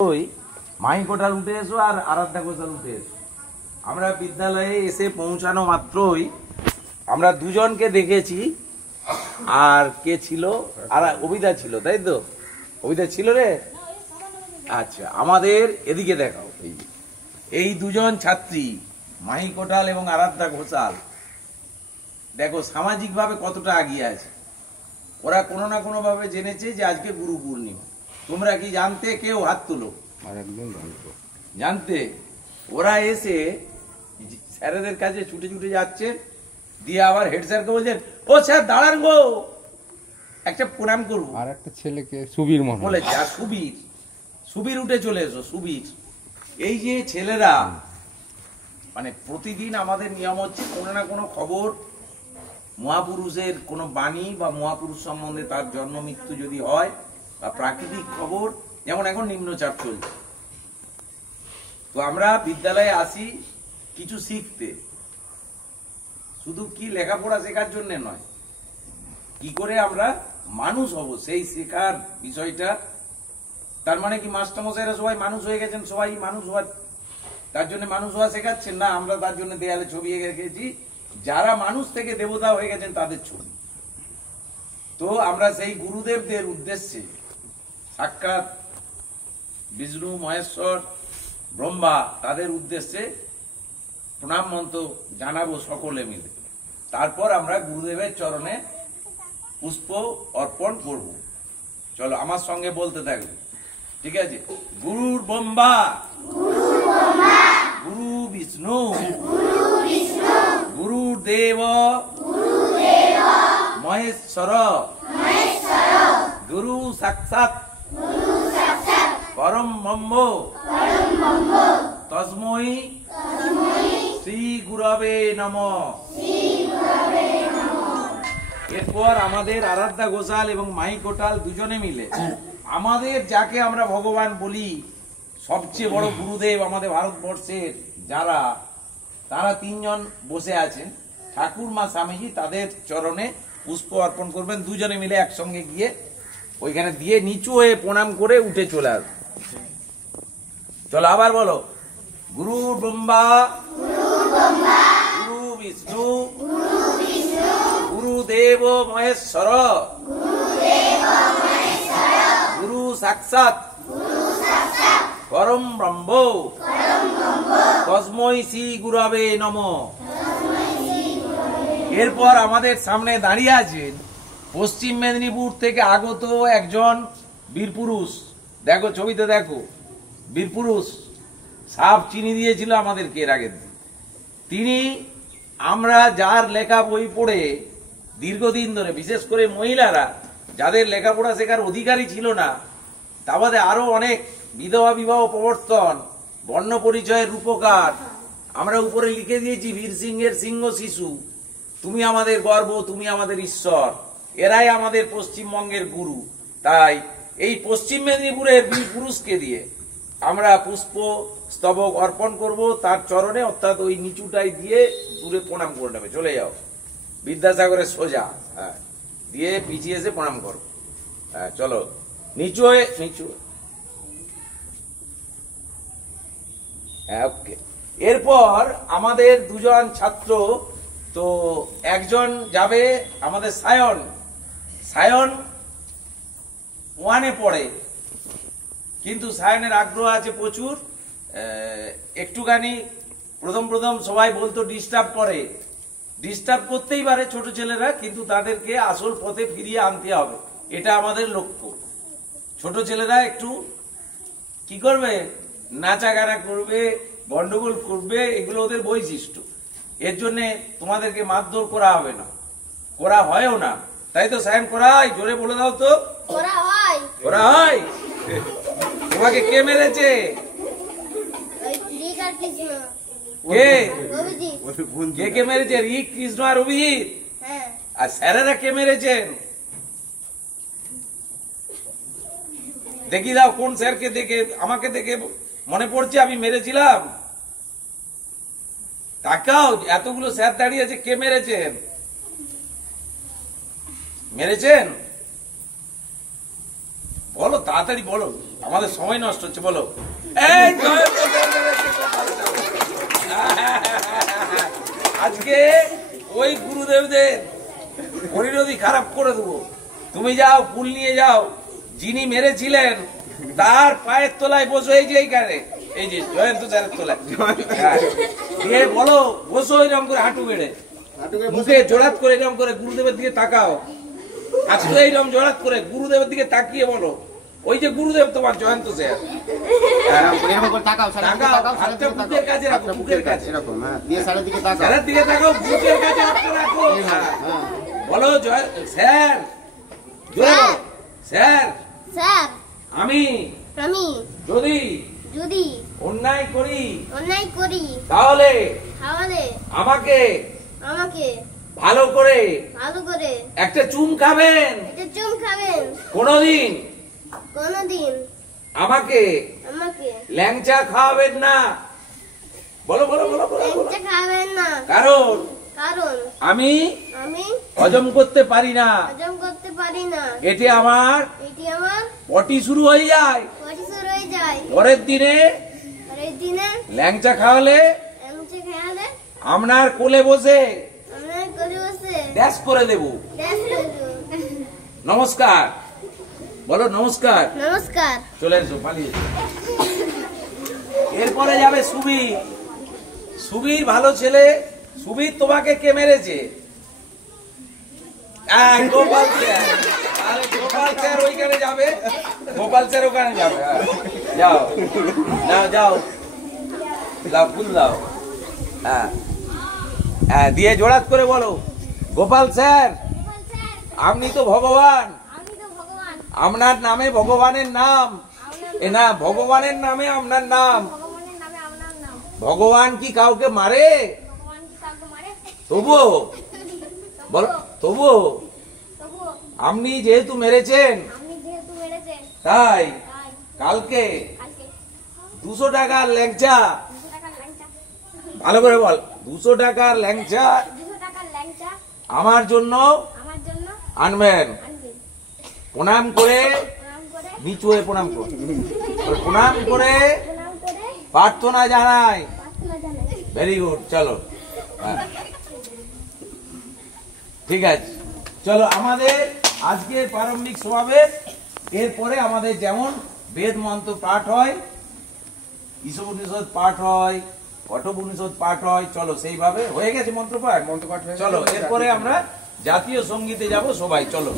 ওই মাই কোটাল উঠে এসো আর আরাধ্যা কোটাল উঠে এসো। আমরা বিদ্যালয়ে এসে পৌঁছানো মাত্রই আমরা দুজনকে দেখেছি। আর কে ছিল? আর অবিদা ছিল, তাই তো? অবিদা ছিল রে। আচ্ছা, আমাদের এদিকে দেখাও। এই দুজন ছাত্রী মাহি কোটাল এবং আরাধ্যা ঘোষাল, দেখো সামাজিকভাবে কতটা এগিয়ে আছে। ওরা কোনো না কোনো ভাবে জেনেছে যে আজকে গুরু পূর্ণিমা। তোমরা কি জানতে? কেউ হাত তুলো। আর একদম জানতে। ওরা এসে স্যারেদের কাছে ছুটে ছুটে যাচ্ছে, দিয়ে আবার হেড স্যারকে বলছেন, ও স্যার দাঁড়ান গো, একটা প্রণাম করবো। আর একটা ছেলেকে সুবীর মনে বলেছে, আর সুবীর, সুবীর উঠে চলে এসো। সুবীর, এই যে ছেলেরা, মানে প্রতিদিন আমাদের নিয়ম হচ্ছে কোনো না কোনো খবর, মহাপুরুষের কোনো বাণী বা মহাপুরুষ সম্বন্ধে তার জন্ম মৃত্যু যদি হয়, বা প্রাকৃতিক খবর, যেমন এখন নিম্নচাপ চলছে, তো আমরা বিদ্যালয়ে আসি কিছু শিখতে, শুধু কি লেখাপড়া শেখার জন্য নয়, কি করে আমরা মানুষ হব সেই শেখার বিষয়টা। তার মানে কি মাস্টারমশাইরা সবাই মানুষ হয়ে গেছেন, সবাই মানুষ হওয়ার, তার জন্য মানুষ হওয়া শেখাচ্ছেন না। আমরা তার জন্য দেয়ালে ছবি এঁকে রেখেছি যারা মানুষ থেকে দেবতা হয়ে গেছেন তাদের ছবি। তো আমরা সেই গুরুদেবদের উদ্দেশ্যে সাক্ষাৎ বিষ্ণু, মহেশ্বর, ব্রহ্মা, তাদের উদ্দেশ্যে প্রণাম মন্ত্র জানাবো সকলে মিলে। তারপর আমরা গুরুদেবের চরণে পুষ্প অর্পণ করব। চলো আমার সঙ্গে বলতে থাকবে, ঠিক আছে? গুরুর ব্রহ্মা, গুরু বিষ্ণু, গুরুদেব মহেশ্বর, গুরু সাক্ষাৎ পরম ব্রহ্ম তস্मै শ্রী গুরবে নমঃ। এরপর আমাদের আরাধ্যা ঘোষাল এবং মাহি কোটাল দুজনে মিলে আমাদের যাকে আমরা ভগবান বলি, সবচেয়ে বড় গুরুদেব আমাদের ভারতবর্ষের যারা, তারা তিনজন বসে আছেন, ঠাকুরমা স্বামীজি, তাদের চরণে পুষ্প অর্পণ করবেন। দুজনে মিলে একসঙ্গে গিয়ে ওইখানে দিয়ে নিচু হয়ে প্রণাম করে উঠে চলে আসবে। চলো আবার বলো, গুরু ব্রহ্মা, গুরু বিষ্ণু, গুরুদেব মহেশ্বর, গুরু সাক্ষাৎ পরম ব্রহ্ম তস্मै শ্রী গুরবে নমঃ। এরপর আমাদের সামনে দাঁড়িয়ে আছেন পশ্চিম মেদিনীপুর থেকে আগত একজন বীরপুরুষ। দেখো ছবিতে, দেখো বীরপুরুষ, সাপ চিনি দিয়েছিল আমাদেরকে এর আগের দিন। তিনি, আমরা যার লেখা বই পড়ে দীর্ঘদিন ধরে, বিশেষ করে মহিলারা যাদের লেখাপড়া শেখার অধিকারী ছিল না, তা বাদে আরো অনেক বিধবা বিবাহ প্রবর্তন, বর্ণ পরিচয়ের রূপকার, আমরা উপরে লিখে দিয়েছি বীর সিংহের সিংহ শিশু, তুমি আমাদের গর্ব, তুমি আমাদের ঈশ্বর, এরাই আমাদের পশ্চিমবঙ্গের গুরু। তাই এই পশ্চিম মেদিনীপুরের বীর পুরুষকে দিয়ে আমরা পুষ্প স্তবক অর্পণ করব তার চরণে, অর্থাৎ ওই নিচুটাই দিয়ে দূরে প্রণাম করে নেবে। চলে যাও বিদ্যাসাগরের সোজা, হ্যাঁ, দিয়ে পিছিয়ে এসে প্রণাম করো। হ্যাঁ চলো, নিচু হয়ে, নিচু। ওকে। এরপর আমাদের দুজন ছাত্র, তো একজন যাবে আমাদের সায়ন, সায়ন ওয়ানে পড়ে, কিন্তু সায়নের আগ্রহ আছে প্রচুর। একটুখানি প্রথম প্রথম সবাই বলতো ডিস্টার্ব করে, ডিস্টার্ব করতেই পারে ছোট ছেলেরা, কিন্তু তাদেরকে আসল পথে ফিরিয়ে আনতে হবে, এটা আমাদের লক্ষ্য। ছোট ছেলেরা একটু কি করবে, নাচাগানা করবে, গন্ডগোল করবে, এগুলো ওদের বৈশিষ্ট্য। এর জন্য তোমাদেরকে মারধর করা হবে না, করা হয়ও না, তাই তো সায়ন? করা হয়? জোরে বলে দাও তো। করা হয়। করা হয়? তোমাকে কে মেরেছে? কে কে কে মেরেছে? রিক, কৃষ্ণ আর অভিজিৎ। আর স্যারেরা কে মেরেছেন? দেখি দাও কোন স্যারকে দেখে, আমাকে দেখে মনে পড়ছে আমি মেরেছিলাম। তাকাও, এতগুলো স্যার দাঁড়িয়ে আছে, কে মেরেছেন? মেরেছেন? বলো তাড়াতাড়ি বলো। আমাদের সময় নষ্ট হচ্ছে, বলো। এই আজকে ওই গুরুদেবদের পরিণতি খারাপ করে দেবো। তুমি যাও, ফুল নিয়ে যাও, যিনি মেরেছিলেন তার পায়ের তলায় বসো, এই যে এইখানে, এই যে জয়ন্ত স্যারের তলায় দিয়ে বলো, বসো এরকম করে হাঁটু বেড়ে, মুখে জোড়াত করে এরকম করে গুরুদেবের দিকে তাকাও। আজকে এইরকম জোড়াত করে গুরুদেবের দিকে তাকিয়ে বলো, ওই যে গুরুদেব তোমার জয়ন্ত স্যার, বুকের কাছে রাখো, বুকের কাছে স্যারের দিকে তাকাও, বুকের কাছে রাখো। বলো জয় স্যার, স্যার স্যার আমি আমি যদি যদি অন্যায় করি তাহলে আমাকে আমাকে ভালো করে ভালো করে একটা চুম খাবেন। কোনদিন আমাকে ল্যাংচা খাওয়াবেন না। বলো বলো বলো বলো বলো। খাবেন না, কারণ কারণ আমি আমি হজম করতে পারি না। হজম করতে পারি না। এটি আমার পটি শুরু হয়ে যায়। পরিষ্কার হয়ে যায়। পরের দিনে আর এই দিনে ল্যাংচা খাওয়ালে ল্যাংচা খেয়ালে আপনার কোলে বসে আমরা করে বসে ড্যাশ করে দেব। ড্যাশ করে দেব। নমস্কার বলো, নমস্কার। নমস্কার। চলে এসো, পালিয়ে এসো। এরপরে যাবে সুবীর। সুবীর ভালো ছেলে। সুবীর, তোমাকে কে মেরেছে? গোপাল স্যার। আরে গোপাল স্যার ওইখানে যাবে, গোপাল স্যার ওখানে যাবে। যাও নাও, যাও দাও, ফুল দাও। হ্যাঁ হ্যাঁ, দিয়ে জোড়াত করে বলো, গোপাল স্যার আপনি তো ভগবান, আপনার নামে ভগবানের নাম, এ না ভগবানের নামে আপনার নাম। ভগবান কি কাউকে মারে? তবুও বল, তবুও আপনি যেহেতু মেরেছেন তাই কালকে 200 টাকার ল্যাংচা, ভালো করে বল, 200 টাকার ল্যাংচা আমার জন্য আনবেন। প্রণাম করে নিচু হয়ে প্রণাম করুন, প্রণাম করে প্রার্থনা জানাই। ভেরি গুড, চলো। হ্যাঁ ঠিক আছে, চলো। আমাদের আজকের প্রারম্ভিক সমাবেশ, এরপরে আমাদের যেমন বেদ মন্ত্র পাঠ হয়, ঈশোপনিষদ পাঠ হয়, কঠোপনিষদ পাঠ হয়, চলো সেইভাবে হয়ে গেছে মন্ত্র পাঠ। চলো এরপরে আমরা জাতীয় সঙ্গীতে যাব সবাই, চলো।